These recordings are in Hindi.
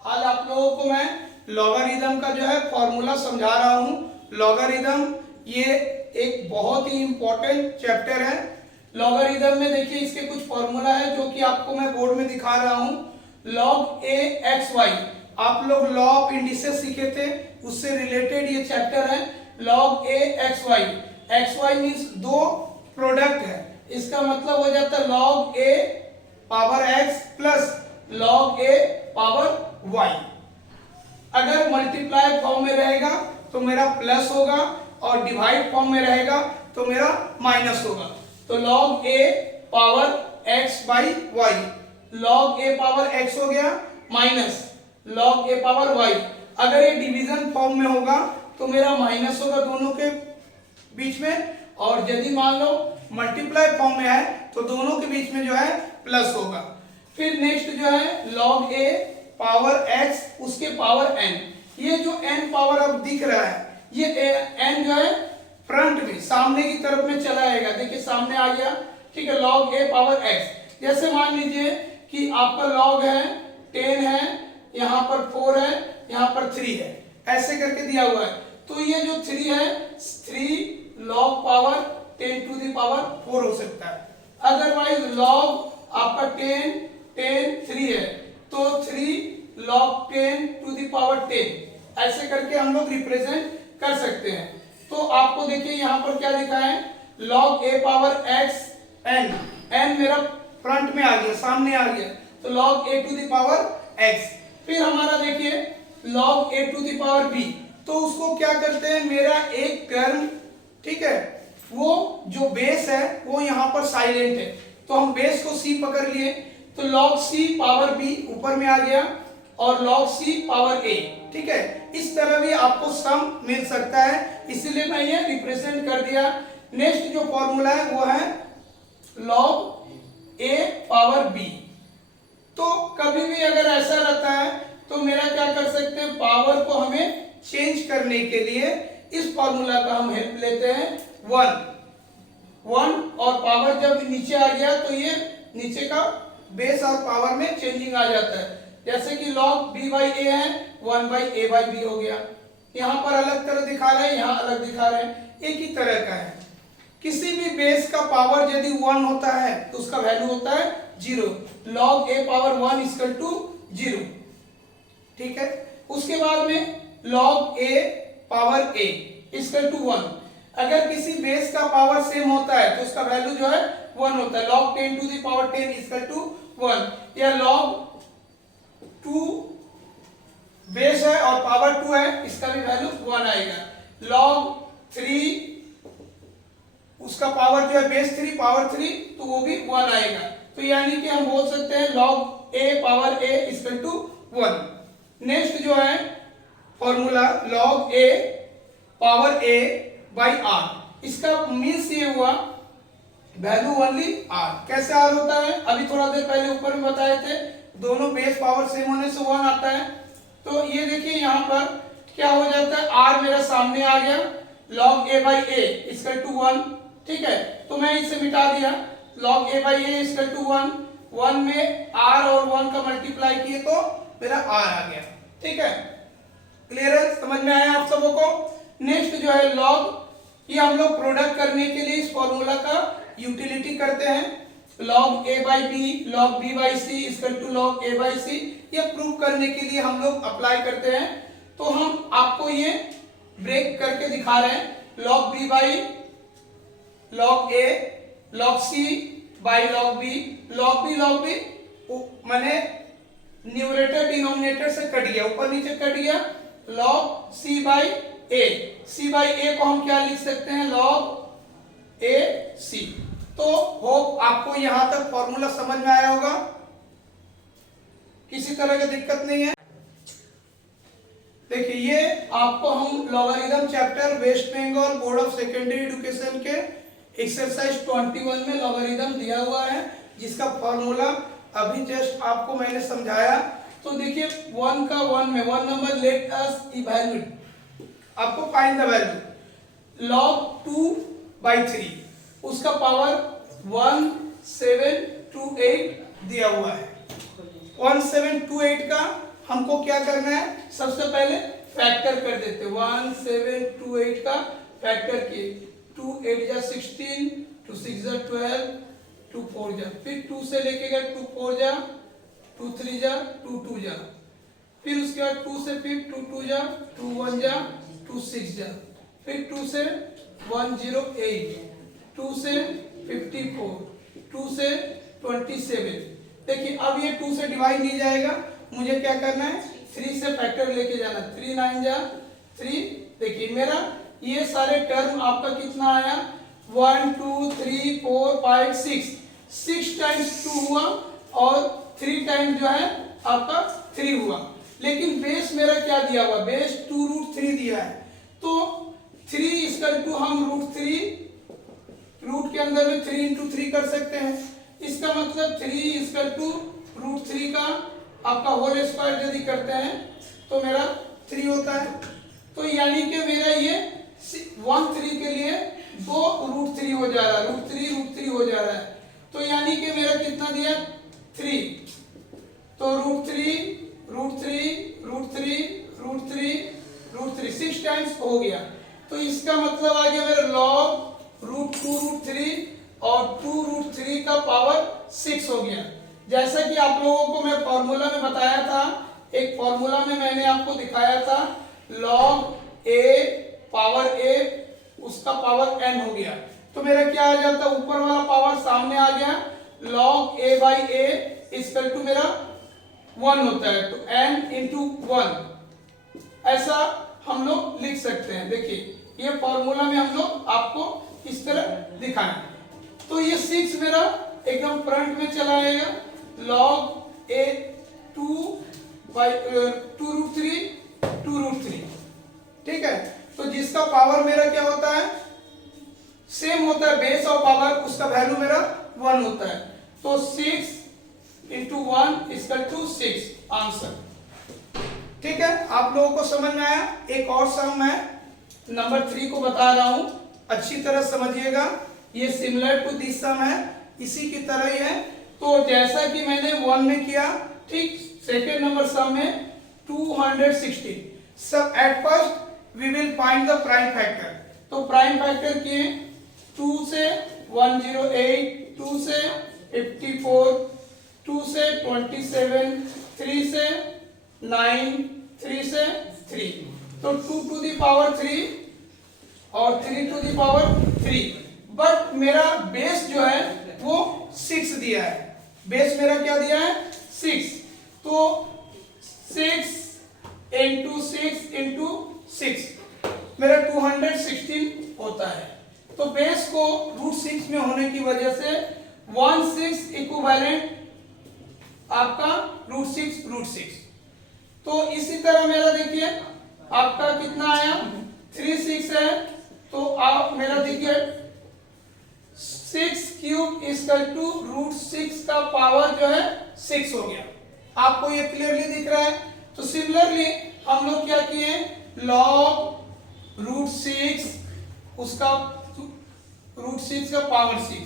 आज आप लोगों को मैं लॉगरिदम का जो है फॉर्मूला समझा रहा हूँ। लॉगरिदम ये एक बहुत ही इंपॉर्टेंट चैप्टर है। लॉगरिदम में देखिए इसके कुछ फॉर्मूला है जो कि आपको मैं बोर्ड में दिखा रहा हूँ। लॉग ए एक्स वाई, आप लोग लॉ ऑफ इंडिसेस सीखे थे, उससे रिलेटेड ये चैप्टर है। Log a x y, x y means दो प्रोडक्ट है, इसका मतलब हो जाता है log a power x plus log a power y. अगर मल्टीप्लाई फॉर्म में रहेगा तो मेरा प्लस होगा और डिवाइड फॉर्म में रहेगा तो मेरा माइनस होगा। तो log a power x by y, log a power x हो गया minus log a power y. अगर ये डिवीजन फॉर्म में होगा तो मेरा माइनस होगा दोनों के बीच में, और यदि मान लो मल्टीप्लाई फॉर्म में है तो दोनों के बीच में जो है प्लस होगा। फिर नेक्स्ट जो है लॉग ए पावर एक्स उसके पावर एन। ये जो एन पावर अब दिख रहा है ये एन जो है फ्रंट में सामने की तरफ में चला आएगा। देखिए सामने आ गया, ठीक है। लॉग ए पावर एक्स, जैसे मान लीजिए कि आपका लॉग है 10 है, यहाँ पर 4 है, यहाँ पर 3 है, ऐसे करके दिया हुआ है। तो ये जो 3 है 3 log power 10 to the power 4 हो सकता है। अदरवाइज लॉग आपका 10 10 3 है तो 3 log 10 टू द पावर 10, ऐसे करके हम लोग रिप्रेजेंट कर सकते हैं। तो आपको देखिए यहाँ पर क्या लिखा है, log a power x n, n मेरा फ्रंट में आ गया, सामने आ गया, तो log a to the power x। फिर हमारा देखिए log a to the power b, तो उसको क्या करते हैं, मेरा एक टर्म, ठीक है, वो जो बेस है वो यहाँ पर साइलेंट है, तो हम बेस को c पकड़ लिए, तो log c पावर b ऊपर में आ गया और log c पावर a, ठीक है। इस तरह भी आपको सम मिल सकता है, इसीलिए मैं ये रिप्रेजेंट कर दिया। नेक्स्ट जो फॉर्मूला है वो है log a पावर b। तो कभी भी अगर ऐसा रहता है तो मेरा क्या कर सकते हैं, पावर को हमें चेंज करने के लिए इस फॉर्मूला का हम हेल्प लेते हैं 1 और पावर जब नीचे आ गया तो ये नीचे का बेस और पावर में चेंजिंग आ जाता है। जैसे कि log b बाई a है 1 बाई a बाई b हो गया। यहाँ पर अलग तरह दिखा रहे हैं, यहाँ अलग दिखा रहे हैं, एक ही तरह का है। किसी भी बेस का पावर यदि 1 होता है तो उसका वैल्यू होता है 0, log a power 1 equal to 0, ठीक है। उसके बाद में log a power a equal to 1। अगर किसी बेस का पावर सेम होता है तो उसका वैल्यू जो है 1 होता है, log 10 to the power 10 equal to 1, या log 2 बेस है और पावर 2 है, इसका भी वैल्यू 1 आएगा। log 3 उसका पावर जो है बेस 3 पावर 3, तो वो भी 1 आएगा। तो यानी कि हम बोल सकते हैं log a power a equal to 1। Next जो है formula log a power a by r, इसका मीन्स ये हुआ वैल्यू ओनली r। कैसे r होता है, अभी थोड़ा देर पहले ऊपर में बताए थे, दोनों बेस पावर सेम होने से 1 आता है। तो ये देखिए यहाँ पर क्या हो जाता है, r मेरा सामने आ गया, log a by a equal to 1, ठीक है। तो मैं इसे मिटा दिया, log a by a equal to 1 में r और 1 का मल्टीप्लाई किए तो मेरा r आ गया, ठीक है। क्लियर है, समझ में आया आप सबों को। नेक्स्ट जो है log, ये हम लोग प्रोडक्ट करने के लिए इस फॉर्मूला का यूटिलिटी करते हैं। log a by b log b by c equal to log a by c, ये प्रूव करने के लिए हम लोग अप्लाई करते हैं। तो हम आपको ये ब्रेक करके दिखा रहे हैं, log b by log a log c by log b, log b माने न्यूमरेटर डिनोमिनेटर से कट गया, ऊपर नीचे कट गया, log c by a, c by a को हम क्या लिख सकते हैं, log a c। तो होप आपको यहां तक फॉर्मूला समझ में आया होगा, किसी तरह की दिक्कत नहीं है। देखिए ये आपको हम logarithm chapter West Bengal board of secondary education के एक्सरसाइज 21 में लॉगरिदम दिया हुआ है, जिसका फॉर्मूला अभी जस्ट आपको मैंने समझाया। तो देखिए 1 का 1 में 1 नंबर लेट अस इवैल्यूएट, आपको find the value log 2 by 3, उसका पावर 1728 दिया हुआ है। 1728 का हमको क्या करना है, सबसे पहले फैक्टर कर देते, 1728 का फैक्टर किए, 2 8 जा 16, 2 6 जा 12, 2 4 जा, फिर 2 से लेके गए 2 4 जा, 2 3 जा, 2 2 जा, फिर उसके बाद 2 से फिर 2 2 जा, 2 1 जा, 2 6 जा, फिर 2 से 108, 2 से 54, 2 से 27। देखिए अब ये 2 से डिवाइड नहीं जाएगा, मुझे क्या करना है, 3 से फैक्टर लेके जाना, 3 9 जा 3। देखिए मेरा ये सारे टर्म आपका कितना आया, 1 2 3 4 5 6 टाइम्स 2 हुआ और 3 टाइम्स जो है आपका 3 हुआ। लेकिन बेस मेरा क्या दिया हुआ, बेस 2√3 दिया है, तो 3 इक्वल टू हम रूट के अंदर में 3 इंटू 3 कर सकते हैं। इसका मतलब 3 इक्वल टू √3 का आपका होल स्क्वायर यदि करते हैं तो मेरा 3 होता है। तो यानी कि मेरा ये 1 3 के लिए 2 √3 हो जा रहा है, √3 हो जा रहा है। तो यानी कि मेरा कितना दिया 3, तो √3 6 टाइम्स हो गया। तो इसका मतलब आ गया मेरा log √2√3 और 2√3 का पावर 6 हो गया। जैसा कि आप लोगों को मैं फॉर्मूला में बताया था, एक फॉर्मूला में मैंने आपको दिखाया था log a पावर a उसका पावर n हो गया, तो मेरा क्या आ जाता, ऊपर वाला पावर सामने आ गया, log a by a equal to मेरा 1 होता है, तो n इंटू 1 ऐसा हम लोग लिख सकते हैं। देखिए ये फॉर्मूला में हम लोग आपको इस तरह दिखाएं, तो ये 6 मेरा एकदम फ्रंट में चला आएगा, log a 2√3, ठीक है। तो जिसका पावर मेरा क्या होता है, सेम होता है, बेस और पावर उसका वैल्यू मेरा 1 होता है, तो 6 इंटू 1 इक्वल टू 6 आंसर। ठीक है, आप लोगों को समझ में आया। एक और सम है नंबर 3 को बता रहा हूं, अच्छी तरह समझिएगा, ये सिमिलर टू दिस सम है, इसी की तरह ही है। तो जैसा कि मैंने 1 में किया, ठीक सेकेंड नंबर सम में 216। सब at first we will find the prime factor. तो प्राइम फैक्टर किए, 2 से 108, 2 से 54, 2 से 27, 3 से 9, 3 से 3, तो 2 टू द पावर 3 और 3 टू द पावर 3। बट मेरा बेस जो है वो 6 दिया है, बेस मेरा क्या दिया है 6, तो 6 इंटू 6 इंटू 6 मेरा 216 होता है। तो बेस को √6 में होने की वजह से 16 इक्विवेलेंट आपका √6। तो इसी तरह मेरा देखिए आपका कितना आया 36 है, तो आप मेरा देखिए 6 क्यूब इक्वल टू √6 का पावर जो है 6 हो गया। आपको ये क्लियरली दिख रहा है। तो सिमिलरली हम लोग क्या किए, log √6 उसका √6 का पावर 6।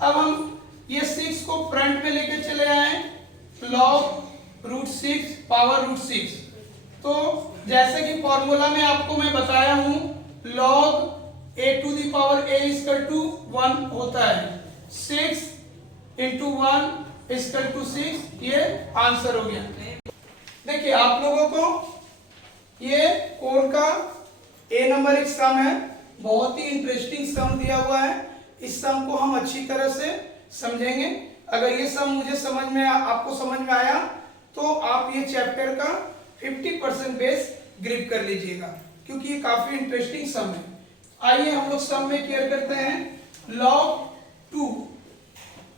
अब हम ये 6 को फ्रंट में लेके चले आए, log √6 पावर √6। तो जैसे कि फॉर्मूला में आपको मैं बताया हूं, log a to the power a equal to 1 होता है, 6 इंटू 1 इक्वल टू 6, ये आंसर हो गया। देखिए आप लोगों को ये कोर का ए नंबर एक सम है, बहुत ही इंटरेस्टिंग सम दिया हुआ है। इस सम को हम अच्छी तरह से समझेंगे। अगर ये सम मुझे समझ में आपको समझ में आया तो आप ये चैप्टर का 50% बेस ग्रिप कर लीजिएगा, क्योंकि ये काफी इंटरेस्टिंग सम है। आइए हम लोग सम में क्लियर करते हैं। log 2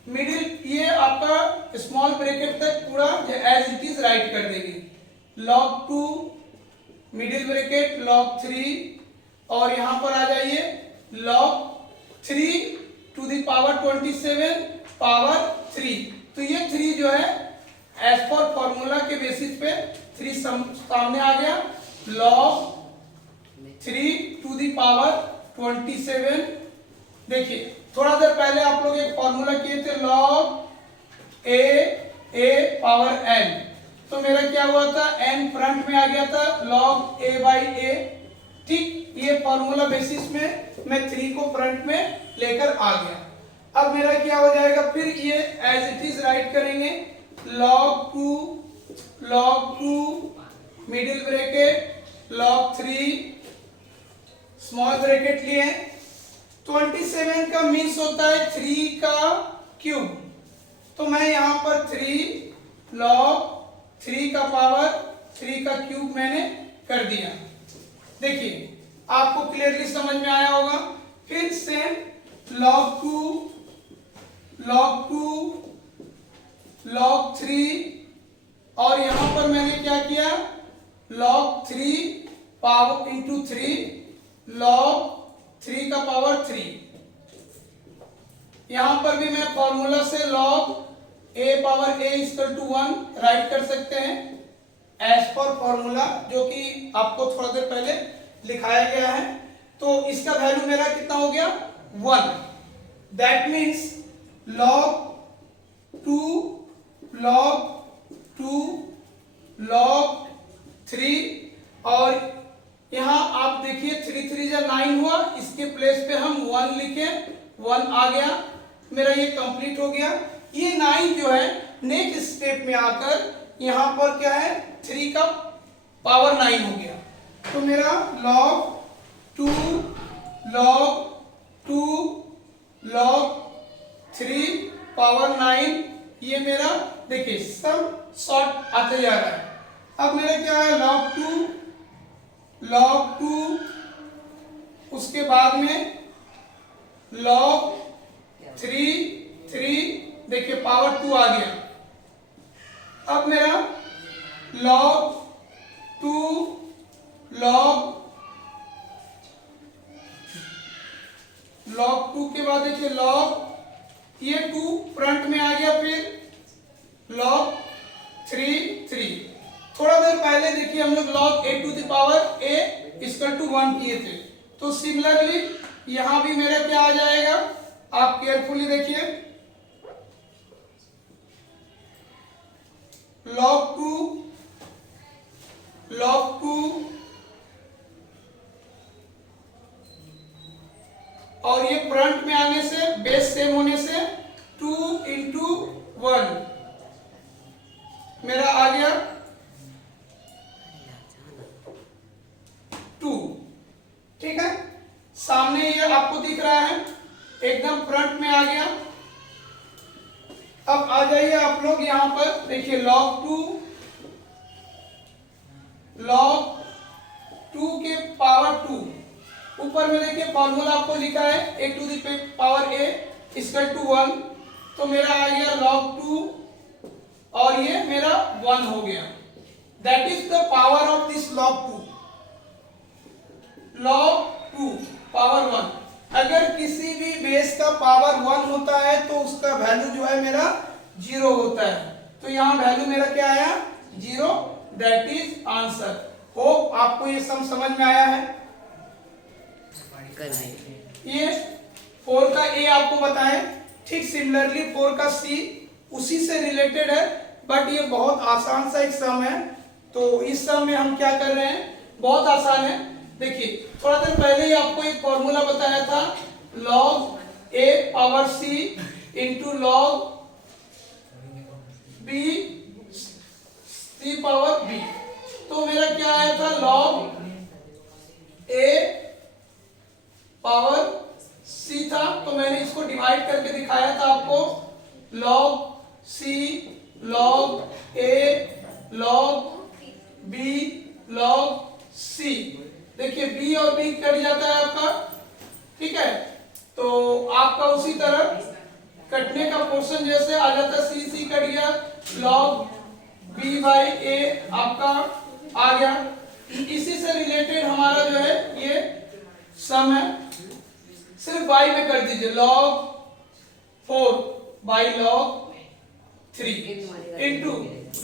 मिडिल, ये आपका स्मॉल ब्रैकेट तक पूरा एज इट इज राइट कर देंगे। log 2 मिडिल ब्रैकेट log 3, और यहां पर आ जाइए log 3 to the power 27 power 3। तो ये 3 जो है एज पर फॉर्मूला के बेसिस पे 3 सामने आ गया, log 3 टू द पावर 27। देखिए थोड़ा देर पहले आप लोग एक फॉर्मूला किए थे log a पावर n, तो तो मेरा क्या हुआ था, n फ्रंट में आ गया था log a by a। ठीक, ये फॉर्मूला बेसिस में मैं 3 को फ्रंट में लेकर आ गया। अब मेरा क्या हो जाएगा, फिर ये एज इट इज राइट करेंगे log 2 middle bracket log 3 small bracket लिए। 27 का मीन्स होता है 3 का क्यूब, तो मैं यहां पर 3 log 3 का पावर 3 का क्यूब मैंने कर दिया। देखिए आपको क्लियरली समझ में आया होगा। फिर से log 2 log 3 और यहां पर मैंने क्या किया, log 3 पावर इंटू 3 log 3 का पावर 3। यहां पर भी मैं फॉर्मूला से log a power a equal to 1 write कर सकते हैं एज पर फॉर्मूला, जो कि आपको थोड़ा देर पहले लिखाया गया है। तो इसका वैल्यू मेरा कितना हो गया, 1। दैट मीन्स log 2 log 3 और यहां आप देखिए 3 3 जा 9 हुआ, इसके प्लेस पे हम 1 लिखे, 1 आ गया, मेरा ये कंप्लीट हो गया। ये 9 जो है नेक्स्ट स्टेप में आकर यहां पर क्या है 3 का पावर 9 हो गया। तो मेरा log 2 log 3 पावर 9, ये मेरा देखिए सब शॉर्ट आते जा रहा है। अब मेरा क्या है log 2 उसके बाद में log 3 देखिए पावर 2 आ गया। अब मेरा log 2 के बाद देखिए log ये 2 फ्रंट में आ गया, फिर log 3। थोड़ा देर पहले देखिए हम लोग log a to the power a equal to 1 किए थे, तो सिमिलरली यहां भी मेरा क्या आ जाएगा, आप केयरफुली देखिए log 2 और ये फ्रंट में आने से बेस सेम होने से 2 इंटू 1 मेरा आ गया 2। ठीक है, सामने ये आपको दिख रहा है एकदम फ्रंट में आ गया। अब आ जाइए आप लोग यहां पर देखिए log 2 के पावर 2, ऊपर में देखिए फॉर्मूला आपको लिखा है a to the power a equal to 1, तो मेरा आ गया log 2 और ये मेरा 1 हो गया। That is the power of this log 2 power 1। अगर किसी भी बेस का पावर 1 होता है तो उसका वैल्यू जो है मेरा 0 होता है, तो यहां वैल्यू मेरा क्या आया 0। That is answer. होप आपको ये सब समझ में आया है। ये 4 का a आपको बताएं, ठीक सिमिलरली 4 का c उसी से रिलेटेड है, बट ये बहुत आसान सा एक सम है। तो इस सम में हम क्या कर रहे हैं, बहुत आसान है। देखिए थोड़ा देर पहले ही आपको एक फॉर्मूला बताया था log a power c into log b c power b। तो मेरा क्या आया था log a पावर c था, तो मैंने इसको डिवाइड करके दिखाया था आपको log c log a log b log c। देखिए b और b कट जाता है आपका, ठीक है, तो आपका उसी तरह कटने का पोर्शन जैसे आ जाता है c कट गया, log b बाई a आपका आ गया। इसी से रिलेटेड हमारा जो है ये सम है, सिर्फ बाई में कर दीजिए log 4 by log 3 into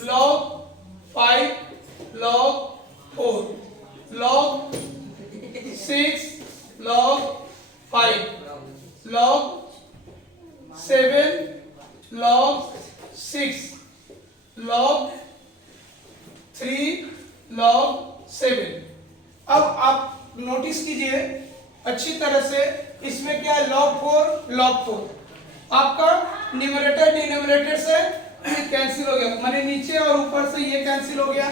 log 5 log 4 log 6 log 5 log 7 log 6 log 3 log 7। अब आप नोटिस कीजिए अच्छी तरह से, इसमें क्या है log 4 आपका न्यूमरेटर डिनोमिनेटर से कैंसिल हो गया, माने नीचे और ऊपर से ये कैंसिल हो गया।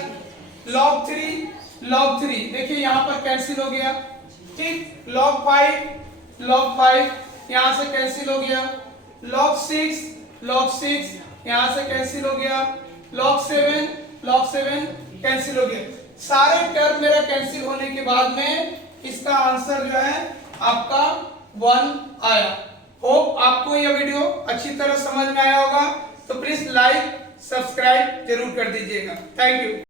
log 3 देखिए यहाँ पर कैंसिल हो गया, ठीक। log 5 यहाँ से कैंसिल हो गया। log 6 यहाँ से कैंसिल हो गया। log 7 कैंसिल हो गया। सारे टर्म मेरा कैंसिल होने के बाद में इसका आंसर जो है आपका 1 आया। होप आपको यह वीडियो अच्छी तरह समझ में आया होगा, तो प्लीज लाइक सब्सक्राइब जरूर कर दीजिएगा। Thank you.